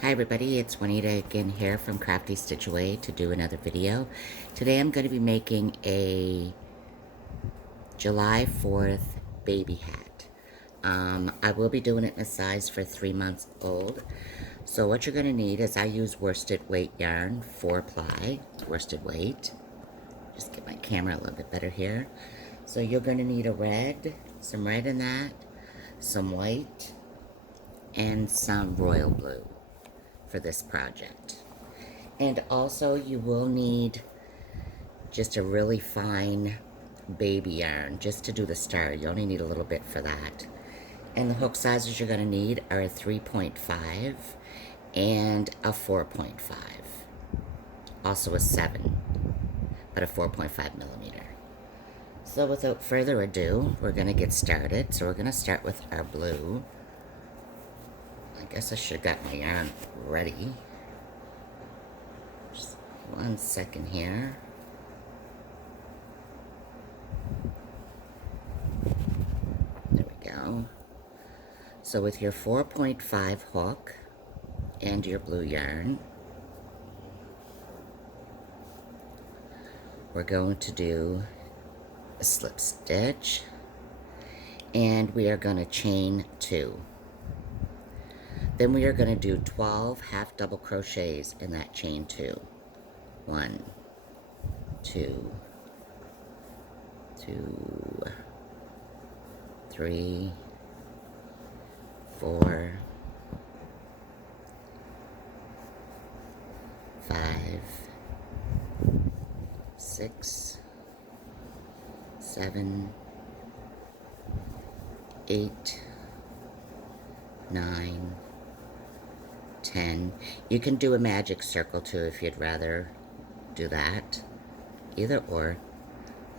Hi everybody, it's Juanita again here from Crafty Stitch Away to do another video. Today I'm going to be making a July 4th baby hat. I will be doing it in a size for 3 months old. So what you're going to need is I use worsted weight yarn, 4-ply, worsted weight. Just get my camera a little bit better here. So you're going to need a red, some red in that, some white, and some royal blue for this project. And also you will need just a really fine baby yarn just to do the star. You only need a little bit for that. And the hook sizes you're going to need are a 3.5 and a 4.5. Also a 7, but a 4.5 millimeter. So without further ado, we're going to get started. So we're going to start with our blue. I guess I should have got my yarn ready. Just 1 second here. There we go. So with your 4.5 hook and your blue yarn, we're going to do a slip stitch, and we are going to chain 2. Then we are going to do 12 half double crochets in that chain 2. 1, 2, 2, 3, 4, 5, 6, 7, 8, 9, 10. You can do a magic circle too if you'd rather do that. Either or.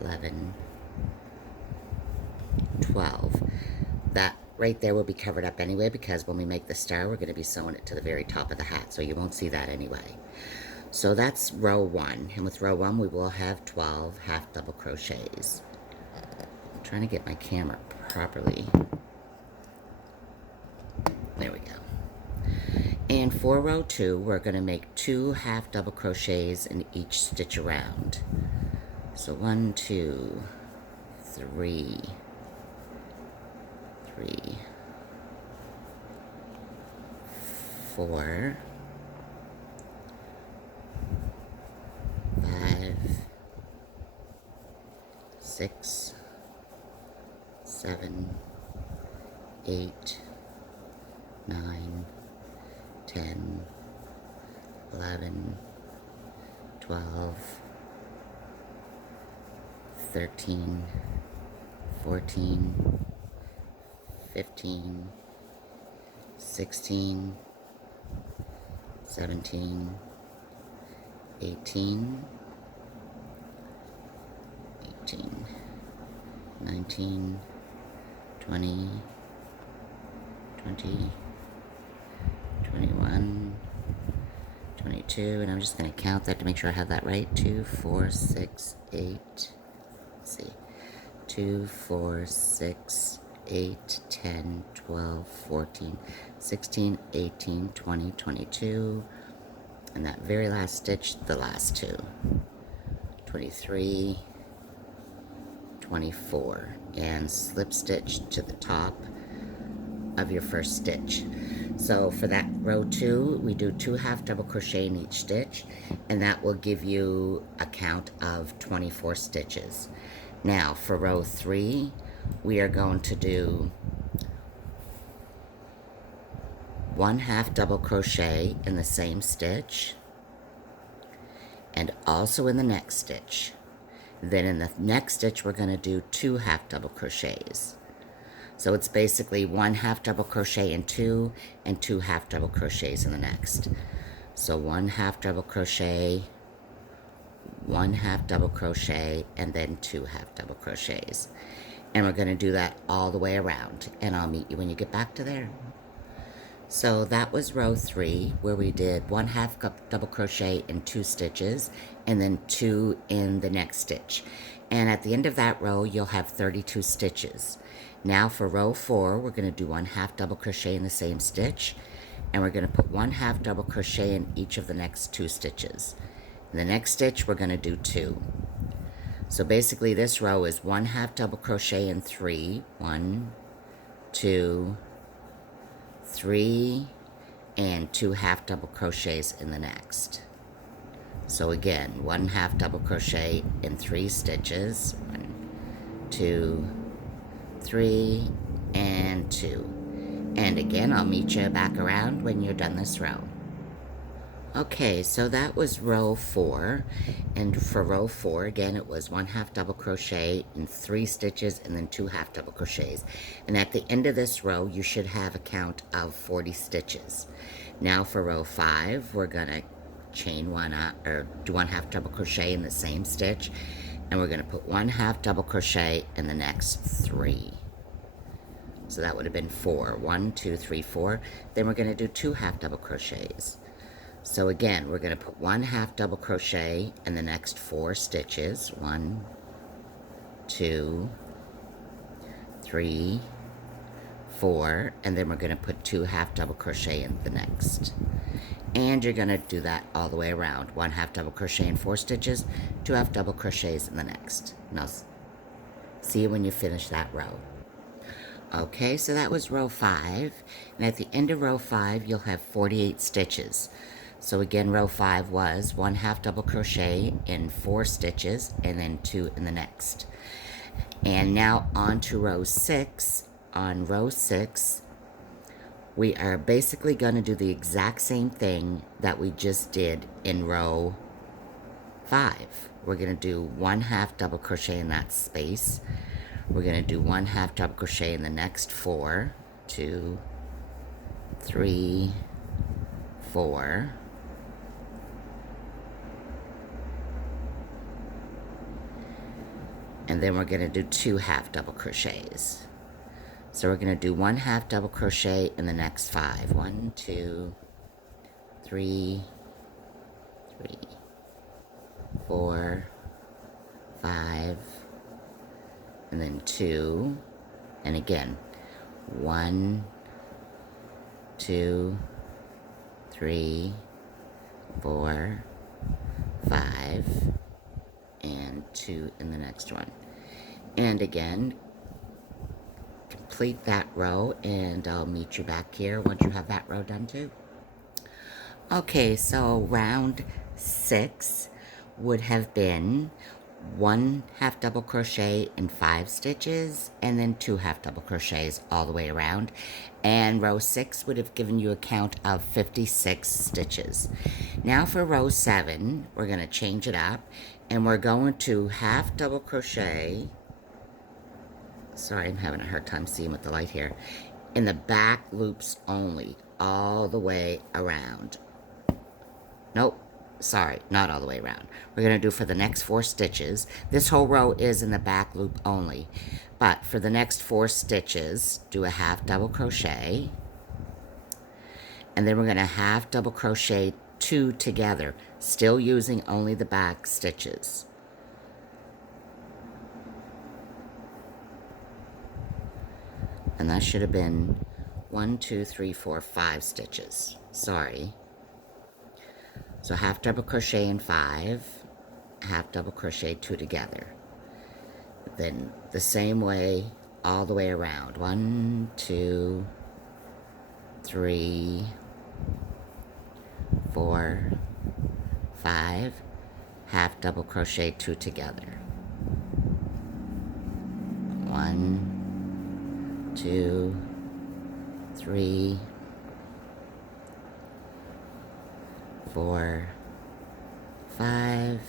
11, 12. That right there will be covered up anyway because when we make the star, we're going to be sewing it to the very top of the hat, so you won't see that anyway. So that's row 1, and with row 1 we will have 12 half double crochets. I'm trying to get my camera properly. There we go. And for row 2, we're going to make 2 half double crochets in each stitch around. So 1, 2, 3, 4, 5, 6, 7, 8, 9, 10, 11, 12, 13, 14, 15, 16, 17, 18, 19, 20, 21, 22, and I'm just going to count that to make sure I have that right. 2, 4, 6, 8, let's see, 2, 4, 6, 8, 10, 12, 14, 16, 18, 20, 22, and that very last stitch, the last 2, 23, 24, and slip stitch to the top of your first stitch. So for that row 2, we do 2 half double crochet in each stitch, and that will give you a count of 24 stitches. Now for row 3, we are going to do 1 half double crochet in the same stitch, and also in the next stitch. Then in the next stitch, we're going to do 2 half double crochets. So it's basically 1 half double crochet in 2 and 2 half double crochets in the next. So 1 half double crochet, 1 half double crochet, and then 2 half double crochets. And we're going to do that all the way around, and I'll meet you when you get back to there. So that was row 3, where we did 1 half double crochet in 2 stitches, and then 2 in the next stitch. And at the end of that row, you'll have 32 stitches. Now for row 4, we're going to do 1 half double crochet in the same stitch, and we're going to put 1/2 double crochet in each of the next 2 stitches. In the next stitch, we're going to do 2. So basically this row is 1/2 double crochet in 3, 1, 2, 3, and 2 half double crochets in the next. So again, 1/2 double crochet in 3 stitches, 1, 2, 3, and 2. And again, I'll meet you back around when you're done this row. Okay, so that was row 4, and for row 4, again, it was 1/2 double crochet in 3 stitches and then 2 half double crochets. And at the end of this row, you should have a count of 40 stitches. Now for row 5, we're gonna chain one up, or do 1/2 double crochet in the same stitch, and we're gonna put 1/2 double crochet in the next 3. So that would have been 4, 1, 2, 3, 4. Then we're gonna do 2 half double crochets. So again, we're going to put 1/2 double crochet in the next 4 stitches. 1, 2, 3, 4, and then we're going to put 2 half double crochet in the next. And you're going to do that all the way around. 1/2 double crochet in 4 stitches, 2 half double crochets in the next. And I'll see you when you finish that row. Okay, so that was row 5. And at the end of row 5, you'll have 48 stitches. So again, row 5 was 1/2 double crochet in 4 stitches and then 2 in the next. And now on to row 6. On row 6, we are basically going to do the exact same thing that we just did in row 5. We're going to do 1/2 double crochet in that space. We're going to do 1/2 double crochet in the next 4. 2, 3, 4. And then we're going to do 2 half double crochets. So we're going to do 1/2 double crochet in the next 5. 1, 2, 3, 3, 4, 5, and then 2. And again, 1, 2, 3, 4, 5, and 2 in the next one. And again, complete that row, and I'll meet you back here once you have that row done too. Okay, so round 6 would have been 1/2 double crochet in 5 stitches and then 2 half double crochets all the way around, and row 6 would have given you a count of 56 stitches. Now for row 7, we're going to change it up, and we're going to half double crochet, sorry, I'm having a hard time seeing with the light here, in the back loops only, all the way around. Nope. Sorry, not all the way around. We're going to do for the next 4 stitches. This whole row is in the back loop only. But for the next 4 stitches, do a half double crochet. And then we're going to half double crochet 2 together, still using only the back stitches. And that should have been 1, 2, 3, 4, 5 stitches. Sorry. So half double crochet in 5, half double crochet 2 together. Then the same way all the way around. 1, 2, 3, 4, 5, half double crochet 2 together. 1, 2, 3, 4, 5,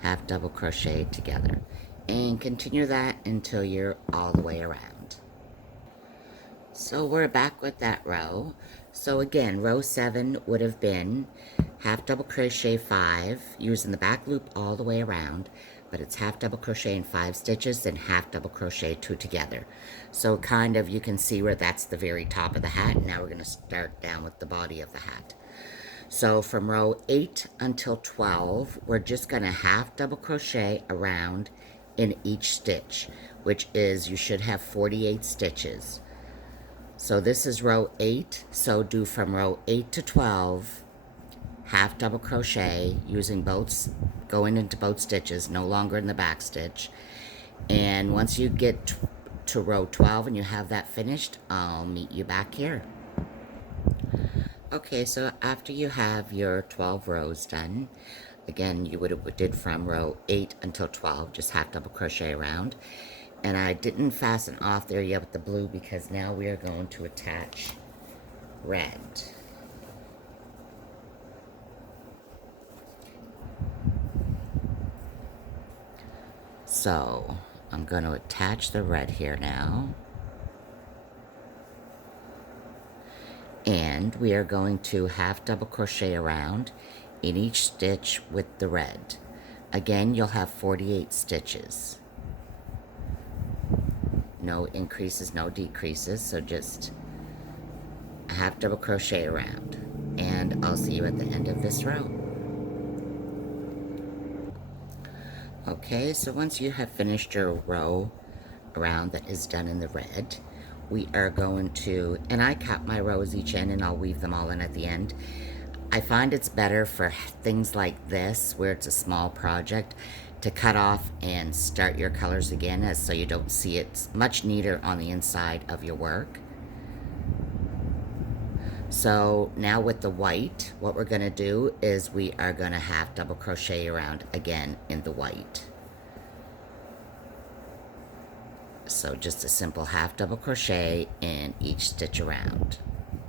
half double crochet together, and continue that until you're all the way around. So we're back with that row. So again, row 7 would have been half double crochet 5, using the back loop all the way around, but it's half double crochet in 5 stitches, then half double crochet 2 together. So kind of, you can see where that's the very top of the hat. Now we're going to start down with the body of the hat. So from row 8 until 12, we're just going to half double crochet around in each stitch, which is, you should have 48 stitches. So this is row 8, so do from row 8 to 12, half double crochet using both, going into both stitches, no longer in the back stitch. And once you get to row 12 and you have that finished, I'll meet you back here. Okay, so after you have your 12 rows done, again, you would have did from row 8 until 12, just half double crochet around. And I didn't fasten off there yet with the blue because now we are going to attach red. So I'm going to attach the red here now. And we are going to half double crochet around in each stitch with the red. Again, you'll have 48 stitches. No increases, no decreases, so just a half double crochet around. And I'll see you at the end of this row. Okay, so once you have finished your row around that is done in the red, we are going to, and I cut my rows each end and I'll weave them all in at the end. I find it's better for things like this, where it's a small project, to cut off and start your colors again, as so you don't see it much neater on the inside of your work. So now with the white, what we're going to do is we are going to half double crochet around again in the white. So just a simple half double crochet in each stitch around.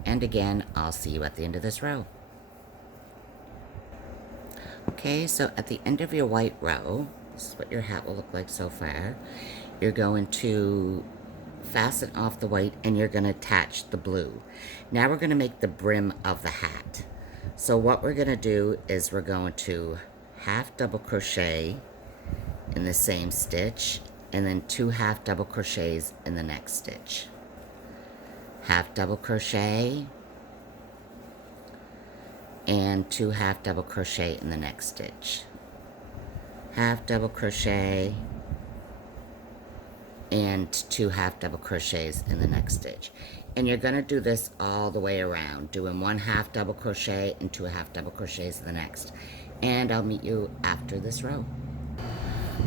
And again, I'll see you at the end of this row. Okay, so at the end of your white row, this is what your hat will look like so far. You're going to fasten off the white and you're going to attach the blue. Now we're going to make the brim of the hat. So what we're going to do is we're going to half double crochet in the same stitch and then 2 half double crochets in the next stitch. Half double crochet and 2 half double crochet in the next stitch. Half double crochet and 2 half double crochets in the next stitch. And you're going to do this all the way around, doing 1 half double crochet and 2 half double crochets in the next. And I'll meet you after this row.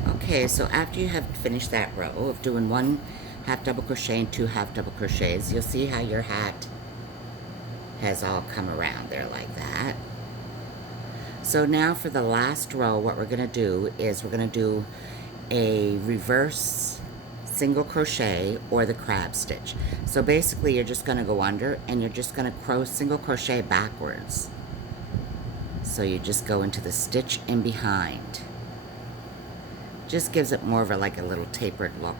Okay, so after you have finished that row of doing 1 half double crochet and 2 half double crochets, you'll see how your hat has all come around there like that. So now for the last row, what we're going to do is we're going to do a reverse single crochet or the crab stitch. So basically you're just going to go under and you're just going to single crochet backwards. So you just go into the stitch in behind. Just gives it more of a like a little tapered look.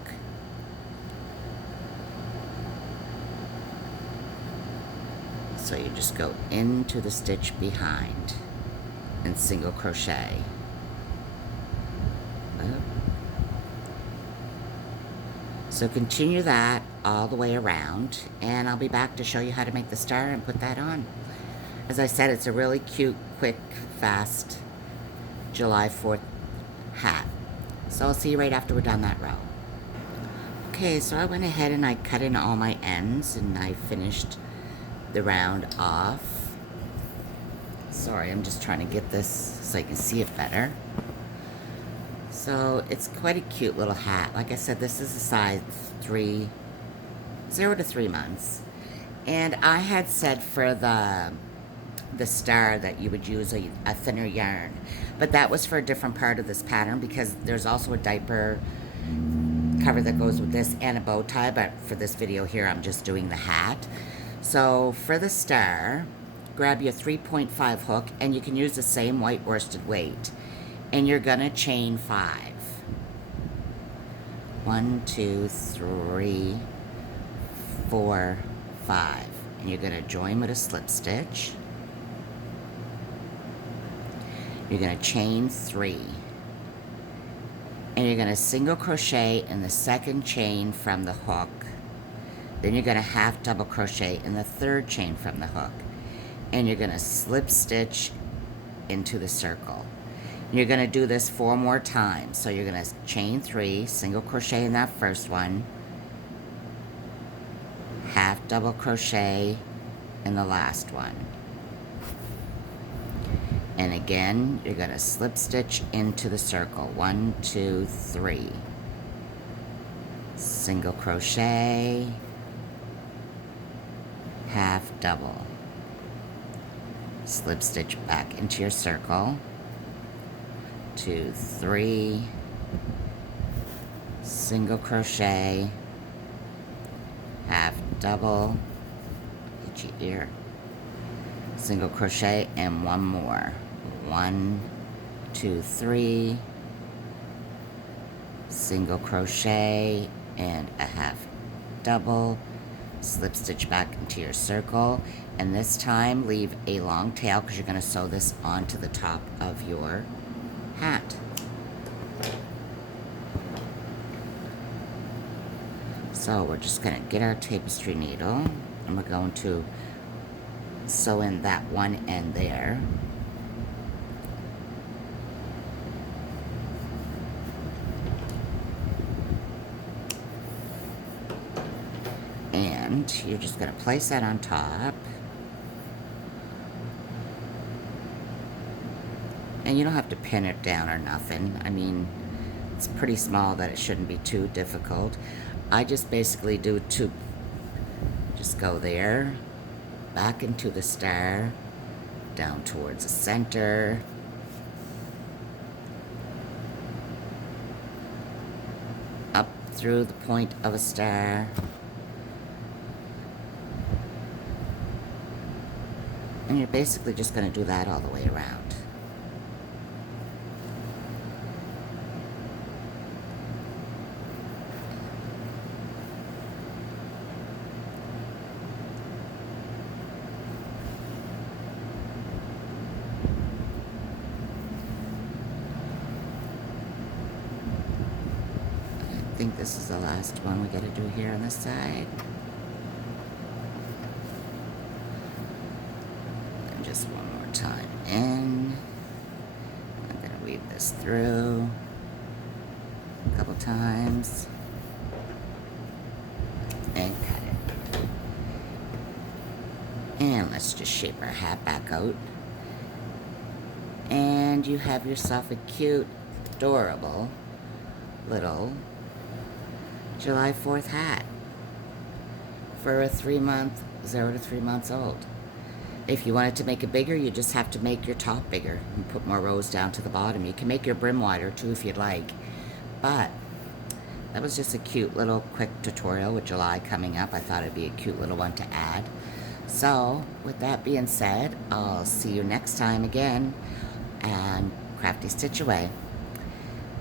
So you just go into the stitch behind and single crochet. So continue that all the way around, and I'll be back to show you how to make the star and put that on. As I said, it's a really cute, quick, fast July 4th hat. So I'll see you right after we're done that row. Okay, so I went ahead and I cut in all my ends and I finished the round off. Sorry, I'm just trying to get this so you can see it better. So it's quite a cute little hat. Like I said, this is a size 0 to 3 months. And I had said for the star that you would use a thinner yarn. But that was for a different part of this pattern because there's also a diaper cover that goes with this and a bow tie. But for this video here, I'm just doing the hat. So for the star, grab your 3.5 hook and you can use the same white worsted weight. And you're gonna chain 5. 1, 2, 3, 4, 5. And you're gonna join with a slip stitch. You're gonna chain 3. And you're gonna single crochet in the second chain from the hook. Then you're going to half double crochet in the third chain from the hook. And you're going to slip stitch into the circle. And you're going to do this 4 more times. So you're going to chain 3, single crochet in that first one, half double crochet in the last one. And again, you're going to slip stitch into the circle. 1, 2, 3. Single crochet, half double. Slip stitch back into your circle. 2, 3. Single crochet, half double. Hit your ear. Single crochet and one more. 1, 2, 3. Single crochet and a half double. Slip stitch back into your circle, and this time leave a long tail because you're going to sew this onto the top of your hat. So we're just going to get our tapestry needle, and we're going to sew in that one end there. And you're just going to place that on top. And you don't have to pin it down or nothing. I mean, it's pretty small that it shouldn't be too difficult. I just basically do two. Just go there, back into the star, down towards the center. Up through the point of a star. And you're basically just going to do that all the way around. I think this is the last one we got to do here on this side. Just one more time in. I'm going to weave this through a couple times and cut it. And let's just shape our hat back out. And you have yourself a cute, adorable little July 4th hat for a 3-month, 0 to 3 months old. If you wanted to make it bigger, you just have to make your top bigger and put more rows down to the bottom. You can make your brim wider too if you'd like. But that was just a cute little quick tutorial with July coming up. I thought it'd be a cute little one to add. So with that being said, I'll see you next time again and Crafty Stitch Away.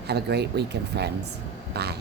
Have a great weekend, friends. Bye.